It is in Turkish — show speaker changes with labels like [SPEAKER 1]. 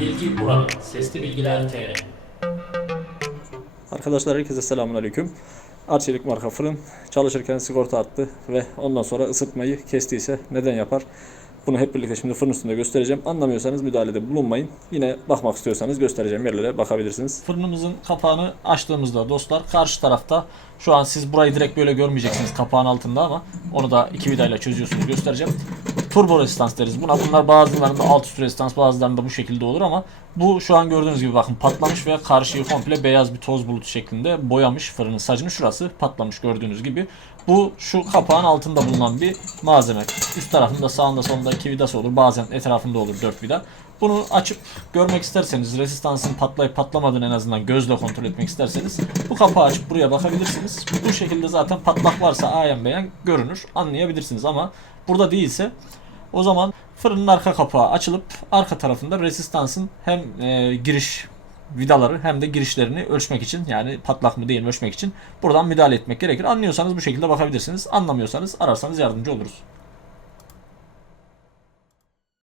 [SPEAKER 1] Bilgi burada. Sesli Bilgiler TR.
[SPEAKER 2] Arkadaşlar herkese selamun aleyküm. Arçelik marka fırın çalışırken sigorta attı ve ondan sonra ısıtmayı kestiyse neden yapar? Bunu hep birlikte şimdi fırın üstünde göstereceğim. Anlamıyorsanız müdahalede bulunmayın. Yine bakmak istiyorsanız göstereceğim yerlere bakabilirsiniz.
[SPEAKER 3] Fırınımızın kapağını açtığımızda dostlar karşı tarafta şu an siz burayı direkt böyle görmeyeceksiniz kapağın altında ama onu da iki vidayla çözüyorsunuz göstereceğim. Turbo resistans deriz buna. Bunlar bazılarında alt üst resistans bazılarında bu şekilde olur ama bu şu an gördüğünüz gibi bakın patlamış ve karşıyı komple beyaz bir toz bulutu şeklinde boyamış fırının sacını şurası patlamış gördüğünüz gibi. Bu şu kapağın altında bulunan bir malzeme. Üst tarafında sağında solunda iki vidası olur. Bazen etrafında olur dört vida. Bunu açıp görmek isterseniz resistansın patlayıp patlamadığını en azından gözle kontrol etmek isterseniz bu kapağı açıp buraya bakabilirsiniz. Bu şekilde zaten patlak varsa ayan beyan görünür anlayabilirsiniz ama burada değilse o zaman fırının arka kapağı açılıp arka tarafında resistansın hem e, giriş vidaları hem de girişlerini ölçmek için yani patlak mı değil mi ölçmek için buradan müdahale etmek gerekir. Anlıyorsanız bu şekilde bakabilirsiniz. Anlamıyorsanız ararsanız yardımcı oluruz.